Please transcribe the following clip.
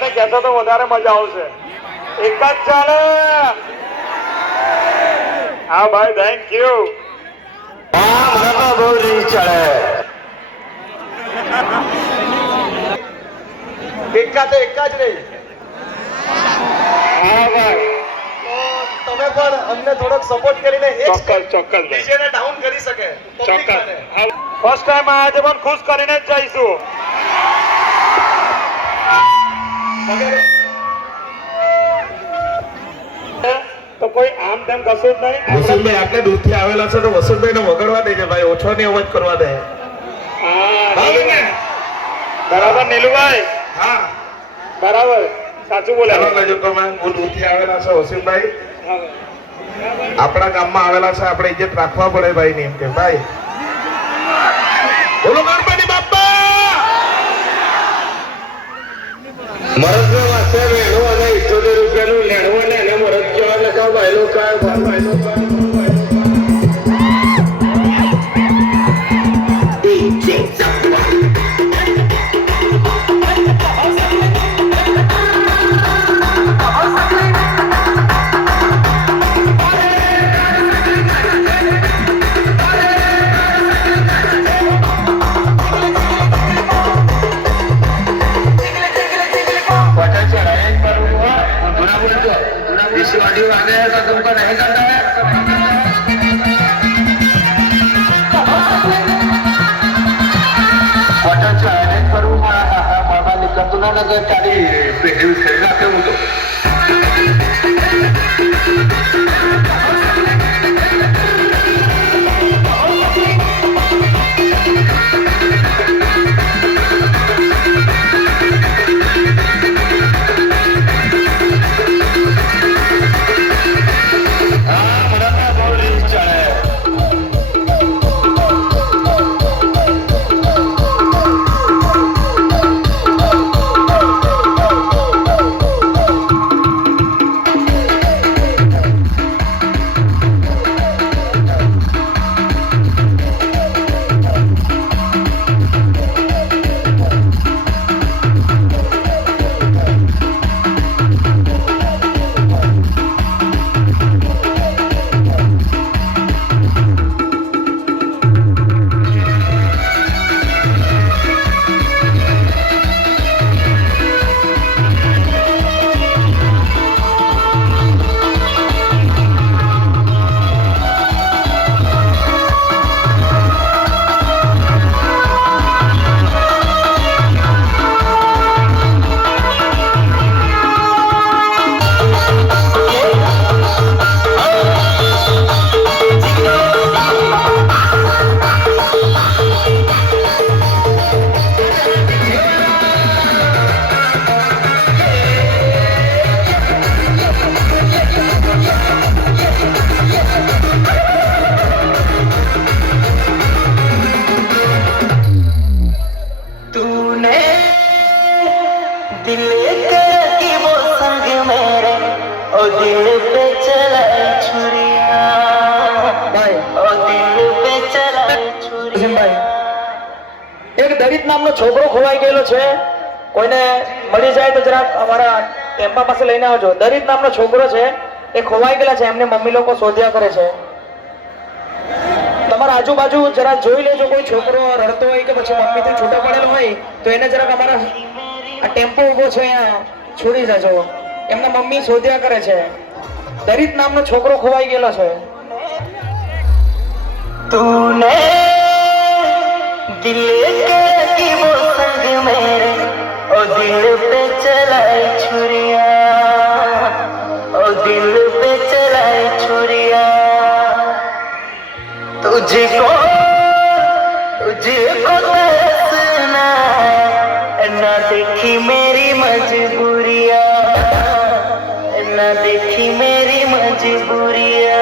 ને કહેતો તો વધારે મજા આવશે. એક જ ચાલે. હા ભાઈ, થેન્ક યુ. મને તો બહુ રીત ચડે. એકા તો એકા જ રહી. હા ભાઈ, તો તમે પણ અમને થોડોક સપોર્ટ કરીને ચોક્કસ ડીજેને ડાઉન કરી શકે. ચોક્કસ. ફર્સ્ટ ટાઈમ આજે પણ ખુશ કરીને જ જઈશું. તો કોઈ આમ તેમ કશું જ નહીં. વસુલભાઈ આટલે દૂરથી આવેલા છે તો વસુલભાઈ ને વગાડવા દેજે ભાઈ, ઓછો ને અવાજ કરવા દે. બરાબર નીલુભાઈ? હા બરાબર, સાચું બોલે. તમે હું દૂરથી આવેલા છે વસુલભાઈ, આપણા ગામમાં આવેલા છે, આપણે ઇજ્જત રાખવા પડે ભાઈ ની. એમ કે ભાઈ બોલો ગણપતિ બાપ્પા. મરદ વાસે વેણો અને 78 રૂપિયાનું લેણવો ને એને મરદ કહેવાય ને કહો ભાઈલો કાય ભાઈલો ऑडियो आ गया है तो तुमको नहीं करना है. એક દલિત નામનો છોકરો ખોવાઈ ગયેલો છે, કોઈને મળી જાય તો જરાક અમારા ટેમ્પા પાસે લઈને આવજો. દલિત નામનો છોકરો છે, એ ખોવાઈ ગયેલા છે, એમને મમ્મી લોકો શોધ્યા કરે છે. તમારા આજુબાજુ જરા જોઈ લેજો, કોઈ છોકરો રડતો હોય કે પછી મમ્મીથી છૂટો પડેલો હોય તો એને જરાક અમારા આ ટેમ્પો ઉભો છે અહીંયા છોડી જજો. એમના મમ્મી શોધ્યા કરે છે. દલિત નામનો છોકરો ખોવાઈ ગયેલો છે. तूने दिल की वो संग मेरे ओ दिल पे चलाई छुरिया ओ दिल पे चलाई छुरिया तुझको तरसना ना देखी मेरी मजबूरिया ना देखी मेरी मजबूरिया